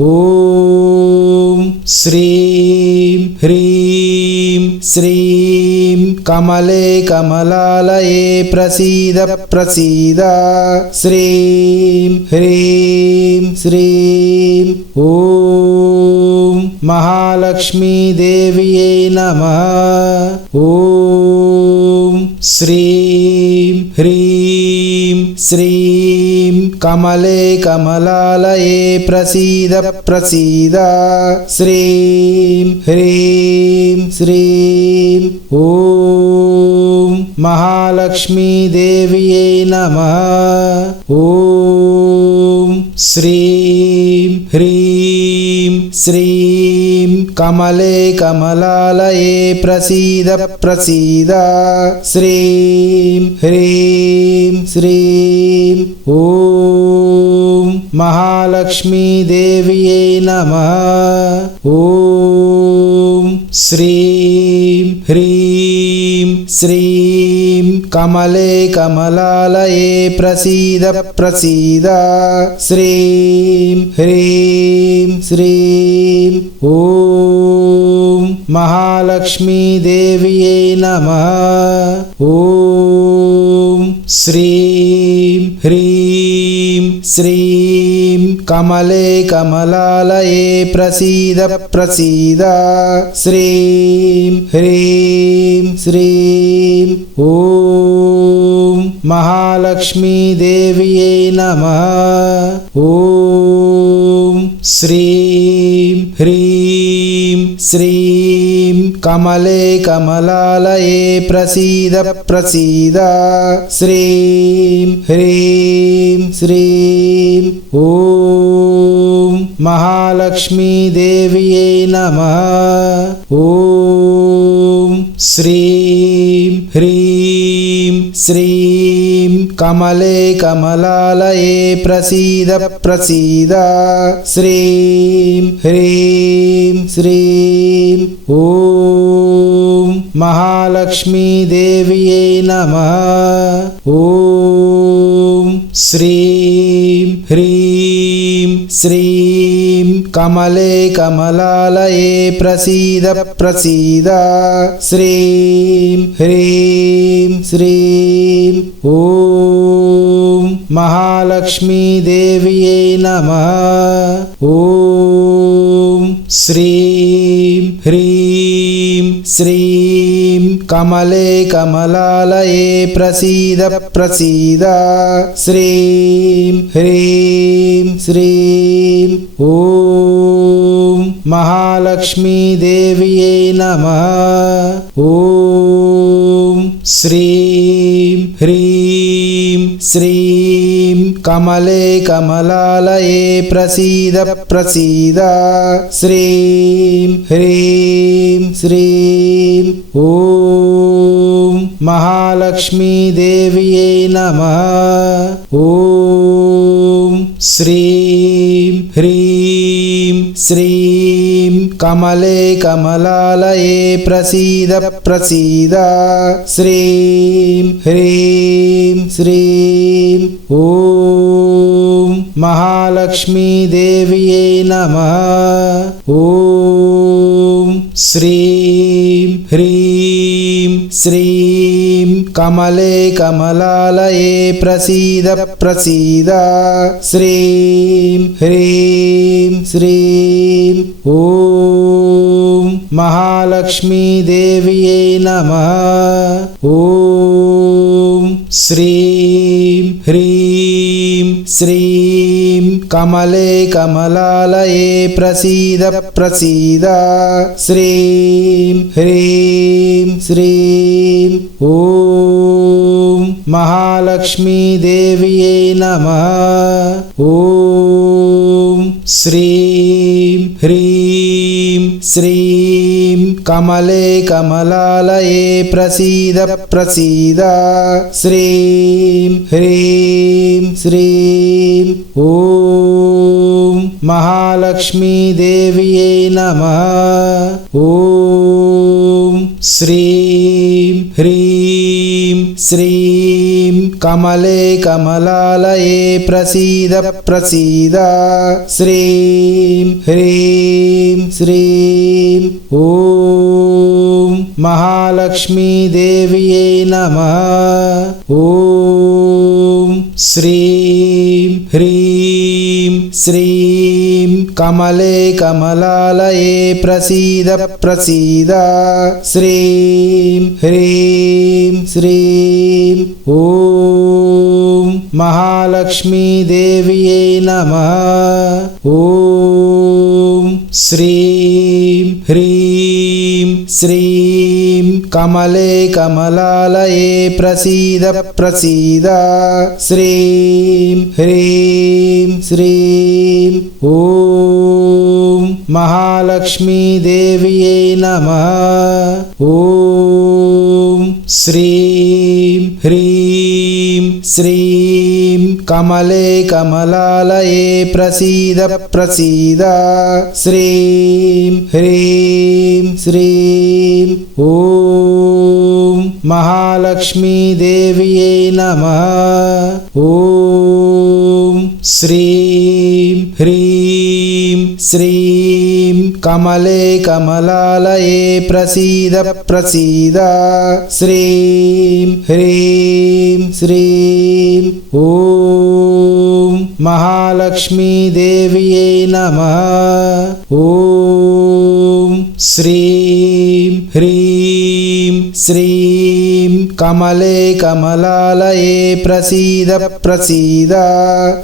ॐ श्रीं ह्रीं श्रीं कमले कमलालये प्रसीद प्रसीद श्रीं ह्रीं श्रीं ॐ महालक्ष्मीदेव्यै नमः ॐ श्रीं ह्रीं श्रीं कमले कमलालये प्रसीद प्रसीद श्रीं ह्रीं श्रीं ॐ महालक्ष्मीदेव्यै नमः ॐ श्रीं ह्रीं श्रीं कमले कमलालये प्रसीद प्रसीद श्रीं ह्रीं श्रीं ॐ महालक्ष्मीदेव्यै नमः। ॐ श्रीं ह्रीं श्रीं कमले कमलालये प्रसीद प्रसीद। श्रीं ह्रीं श्रीं ॐ महालक्ष्मीदेव्यै नमः। ॐ श्रीं ह्रीं श्रीं कमले कमलालये प्रसीद प्रसीद श्रीं ह्रीं श्रीं ॐ महालक्ष्मीदेव्यै नमः ॐ श्रीं ह्रीं श्रीं कमले कमलालये प्रसीद प्रसीद श्रीं ह्रीं श्रीं ॐ महालक्ष्मीदेव्यै नमः ॐ श्रीं ह्रीं श्रीं कमले कमलालये प्रसीद प्रसीद श्रीं ह्रीं श्रीं ॐ महालक्ष्मीदेव्यै नमः ॐ श्रीं ह्रीं श्रीं कमले कमलालये प्रसीद प्रसीद। श्रीं ह्रीं श्रीं। ॐ महालक्ष्मीदेव्यै नमः। ॐ श्रीं ह्रीं श्रीं। कमले कमलालये प्रसीद प्रसीद। श्रीं ह्रीं श्रीं। ॐ महालक्ष्मीदेव्यै नमः। ॐ श्रीं ह्रीं श्रीं कमले कमलालये प्रसीद प्रसीद। श्रीं ह्रीं श्रीं ॐ महालक्ष्मीदेव्यै नमः। ॐ श्रीं ह्रीं श्रीं कमले कमलालये प्रसीद प्रसीद। श्रीं ह्रीं श्रीं ॐ महालक्ष्मीदेव्यै नमः। ॐ श्रीं ह्रीं श्रीं कमले कमलालये प्रसीद प्रसीद। श्रीं ह्रीं श्रीं। ॐ महालक्ष्मीदेव्यै नमः। ॐ श्रीं ह्रीं श्रीं। कमले कमलालये प्रसीद प्रसीद। श्रीं ह्रीं श्रीं महालक्ष्मीदेव्यै नमः ॐ श्रीं ह्रीं श्रीं कमले कमलालये प्रसीद प्रसीद श्रीं ह्रीं श्रीं ॐ महालक्ष्मीदेव्यै नमः ॐ श्रीं ह्रीं श्रीं कमले कमलालये प्रसीद प्रसीद श्रीं ह्रीं श्रीं ॐ महालक्ष्मीदेव्यै नमः ॐ श्रीं ह्रीं श्रीं कमले कमलालये प्रसीद प्रसीद श्रीं ह्रीं श्रीं ॐ महालक्ष्मीदेव्यै नमः। ॐ श्रीं ह्रीं श्रीं कमले कमलालये प्रसीद प्रसीद। श्रीं ह्रीं श्रीं ॐ महालक्ष्मीदेव्यै नमः। ॐ श्रीं ह्रीं श्रीं कमले कमलालये प्रसीद प्रसीद श्रीं ह्रीं श्रीं ॐ महालक्ष्मीदेव्यै नमः ॐ श्रीं ह्रीं श्रीं कमले कमलालये प्रसीद प्रसीद श्रीं ह्रीं श्रीं ॐ महालक्ष्मीदेव्यै नमः। ॐ श्रीं ह्रीं श्रीं कमले कमलालये प्रसीद प्रसीद।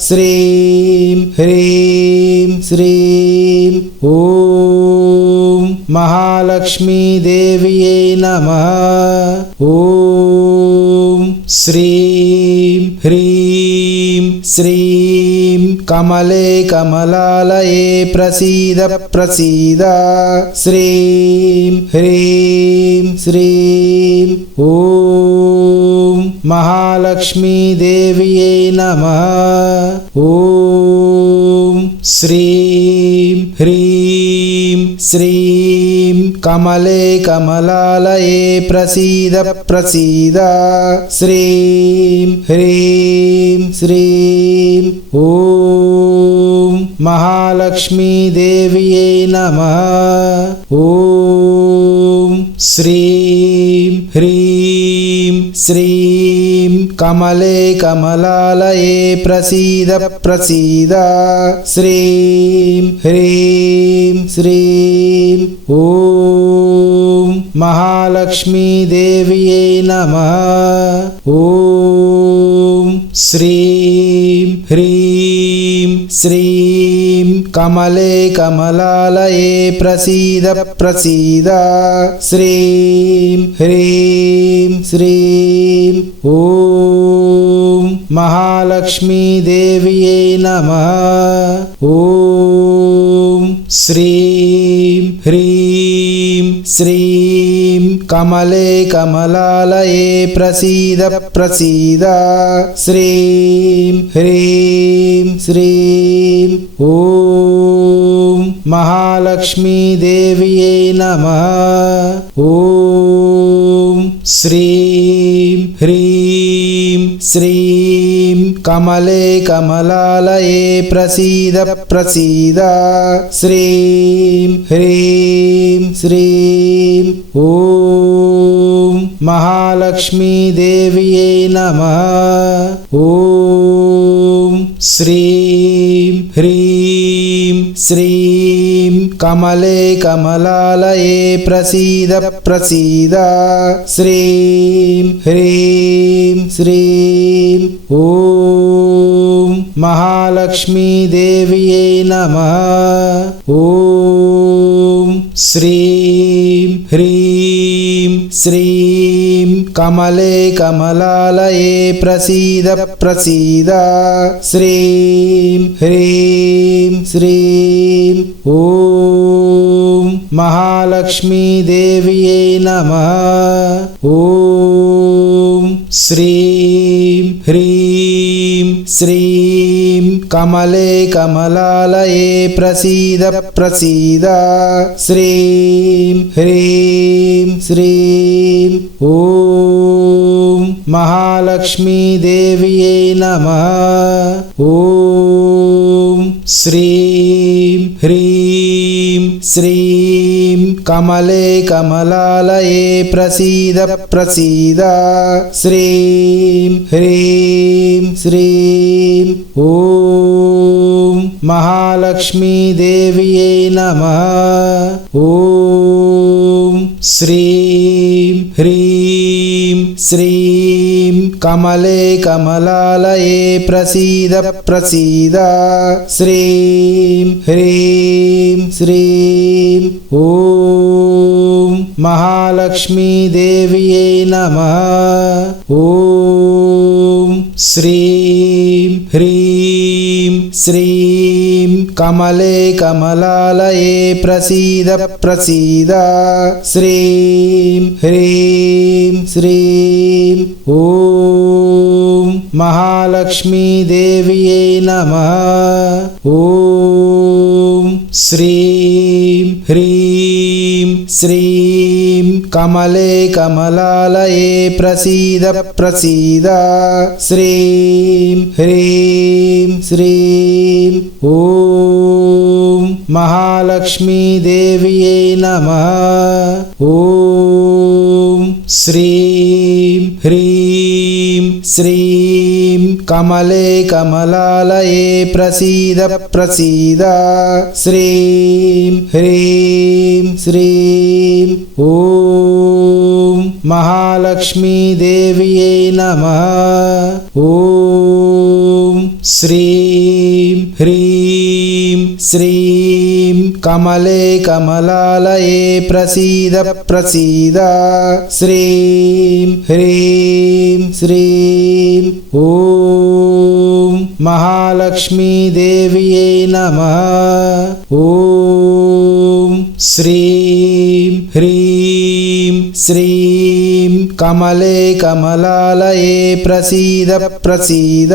श्रीं ह्रीं श्रीं ॐ महालक्ष्मीदेव्यै नमः। ॐ श्रीं श्रीं कमले कमलालये प्रसीद प्रसीद। श्रीं ह्रीं श्रीं ॐ महालक्ष्मीदेव्यै नमः। ॐ श्रीं ह्रीं श्रीं कमले कमलालये प्रसीद प्रसीद। श्रीं ह्रीं श्रीं महालक्ष्मीदेव्यै नमः। ॐ श्रीं ह्रीं श्रीं कमले कमलालये प्रसीद प्रसीद। श्रीं ह्रीं श्रीं ॐ महालक्ष्मीदेव्यै नमः। ॐ श्रीं श्रीं कमले कमलालये प्रसीद प्रसीद। श्रीं ह्रीं श्रीं ॐ महालक्ष्मीदेव्यै नमः। ॐ श्रीं ह्रीं श्रीं कमले कमलालये प्रसीद प्रसीद। श्रीं ह्रीं श्रीं। ॐ महालक्ष्मीदेव्यै नमः। ॐ श्रीं ह्रीं श्रीं। कमले कमलालये प्रसीद प्रसीद। श्रीं ह्रीं श्रीं। ॐ महालक्ष्मीदेव्यै नमः ॐ श्रीं ह्रीं श्रीं कमले कमलालये प्रसीद प्रसीद श्रीं ह्रीं श्रीं ॐ महालक्ष्मीदेव्यै नमः ॐ श्रीं ह्रीं श्रीं कमले कमलालये प्रसीद प्रसीद। श्रीं ह्रीं श्रीं। ॐ महालक्ष्मीदेव्यै नमः। ॐ श्रीं ह्रीं श्रीं। कमले कमलालये प्रसीद प्रसीद। श्रीं ह्रीं श्रीं ॐ महा महालक्ष्मीदेव्यै नमः। ॐ श्रीं ह्रीं श्रीं कमले कमलालये प्रसीद प्रसीद। श्रीं ह्रीं श्रीं ॐ महालक्ष्मीदेव्यै नमः। ॐ श्रीं कमले कमलालये प्रसीद प्रसीद। श्रीं ह्रीं श्रीं ॐ महालक्ष्मीदेव्यै नमः। ॐ श्रीं ह्रीं श्रीं कमले कमलालये प्रसीद प्रसीद। श्रीं ह्रीं श्रीं ॐ महालक्ष्मीदेव्यै नमः। ॐ श्रीं ह्रीं श्रीं कमले कमलालये प्रसीद प्रसीद। श्रीं ह्रीं श्रीं ॐ महालक्ष्मीदेव्यै नमः। ॐ श्रीं कमले कमलालये प्रसीद प्रसीद। श्रीं ह्रीं श्रीं ॐ महालक्ष्मीदेव्यै नमः। ॐ श्रीं ह्रीं श्रीं कमले कमलालये प्रसीद प्रसीद। श्रीं ह्रीं श्रीं। ॐ महालक्ष्मीदेव्यै नमः। ॐ श्रीं ह्रीं श्रीं कमले कमलालये प्रसीद प्रसीद।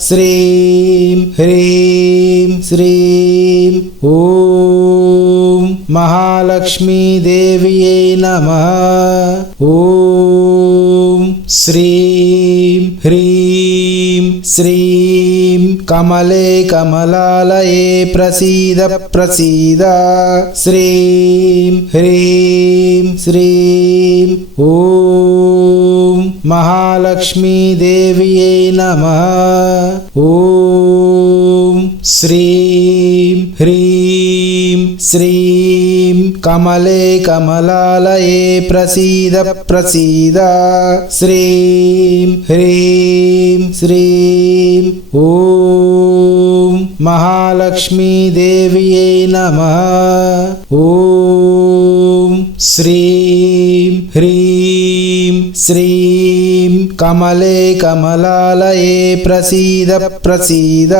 श्रीं ह्रीं श्रीं। ॐ महालक्ष्मीदेव्यै नमः। ॐ श्रीं ह्रीं श्रीं। कमले कमलालये प्रसीद प्रसीद। श्रीं ह्रीं श्रीं महालक्ष्मीदेव्यै नमः। ॐ श्रीं ह्रीं श्रीं कमले कमलालये प्रसीद प्रसीद। श्रीं ह्रीं श्रीं ॐ महालक्ष्मीदेव्यै नमः। ॐ श्रीं ह्रीं श्रीं कमले कमलालये प्रसीद प्रसीद।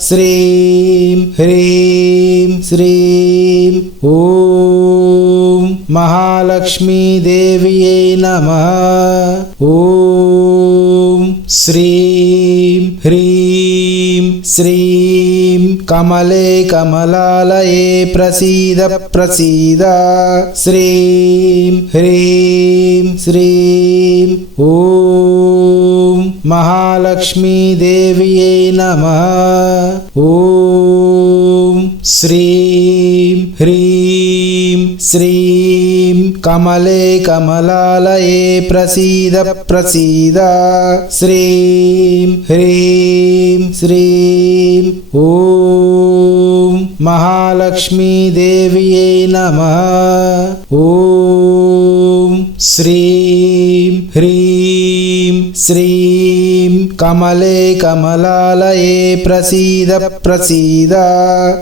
श्रीं ह्रीं श्रीं। ॐ महालक्ष्मीदेव्यै नमः। ॐ श्रीं ह्रीं श्रीं। कमले कमलालये प्रसीद प्रसीद। श्रीं ह्रीं श्रीं महालक्ष्मीदेव्यै नमः। ॐ श्रीं ह्रीं श्रीं कमले कमलालये प्रसीद प्रसीद। श्रीं ह्रीं श्रीं ॐ महालक्ष्मीदेव्यै नमः। ॐ श्रीं ह्रीं श्रीं कमले कमलालये प्रसीद प्रसीद।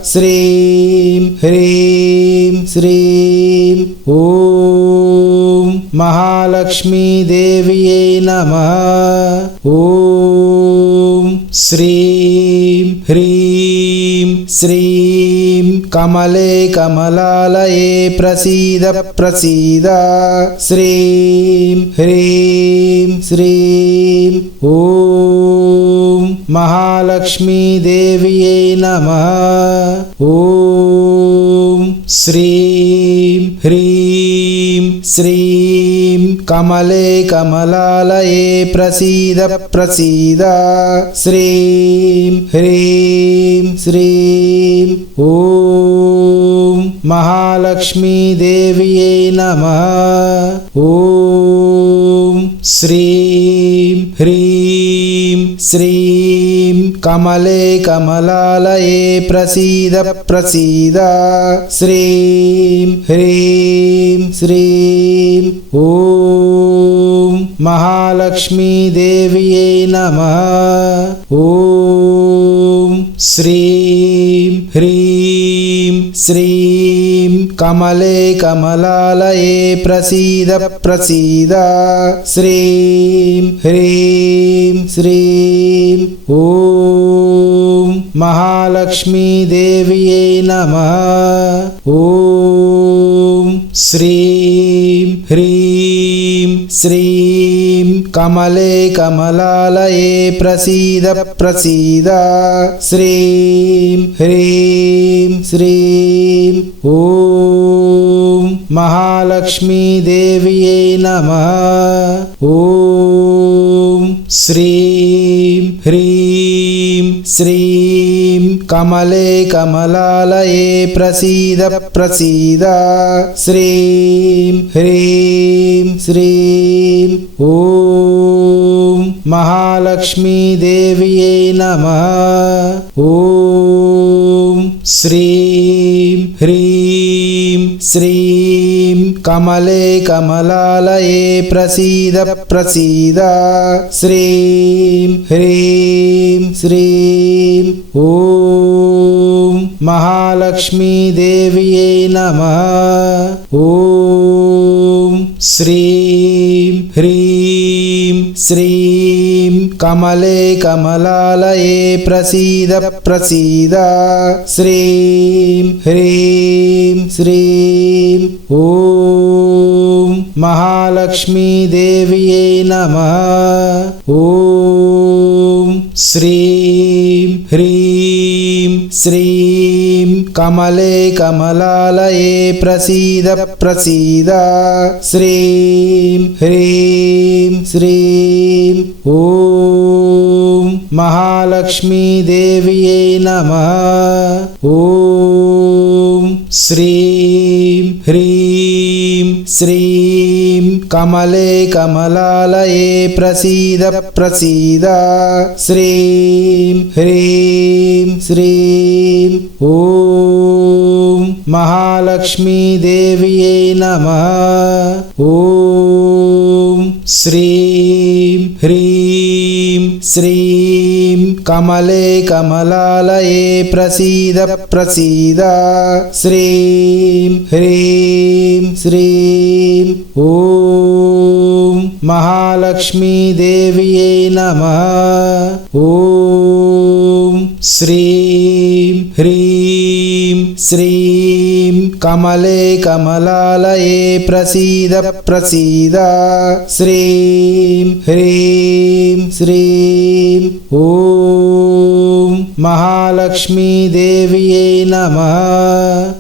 श्रीं ह्रीं श्रीं। ॐ महालक्ष्मीदेव्यै नमः। ॐ श्रीं ह्रीं श्रीं। कमले कमलालये प्रसीद प्रसीद। श्रीं ह्रीं श्रीं महालक्ष्मीदेव्यै नमः। ॐ श्रीं ह्रीं श्रीं कमले कमलालये प्रसीद प्रसीद। श्रीं ह्रीं श्रीं ॐ महालक्ष्मीदेव्यै नमः। ॐ श्रीं श्रीं कमले कमलालये प्रसीद प्रसीद। श्रीं ह्रीं श्रीं ॐ महालक्ष्मीदेव्यै नमः। ॐ श्रीं ह्रीं श्रीं कमले कमलालये प्रसीद प्रसीद। श्रीं ह्रीं श्रीं महालक्ष्मीदेव्यै नमः। ॐ श्रीं ह्रीं श्रीं कमले कमलालये प्रसीद प्रसीद। श्रीं ह्रीं श्रीं ॐ महालक्ष्मीदेव्यै नमः। ॐ श्रीं श्रीं कमले कमलालये प्रसीद प्रसीद। श्रीं ह्रीं श्रीं ॐ महालक्ष्मीदेव्यै नमः। ॐ श्रीं ह्रीं श्रीं कमले कमलालये प्रसीद प्रसीद। श्रीं ह्रीं श्रीं ॐ महालक्ष्मीदेव्यै नमः। ॐ श्रीं ह्रीं श्रीं कमले कमलालये प्रसीद प्रसीद। श्रीं ह्रीं श्रीं ॐ महालक्ष्मीदेव्यै नमः। ॐ श्रीं ह्रीं श्रीं कमले कमलालये प्रसीद प्रसीद। श्रीं ह्रीं श्रीं। ॐ महालक्ष्मीदेव्यै नमः। ॐ श्रीं ह्रीं श्रीं। कमले कमलालये प्रसीद प्रसीद। श्रीं ह्रीं श्रीं महालक्ष्मीदेव्यै नमः ॐ श्रीं ह्रीं श्रीं कमले कमलालये प्रसीद प्रसीद श्रीं ह्रीं श्रीं ॐ महालक्ष्मीदेव्यै नमः ॐ श्रीं ह्रीं श्रीं कमले कमलालये प्रसीद प्रसीद। श्रीं ह्रीं श्रीं। ॐ महालक्ष्मीदेव्यै नमः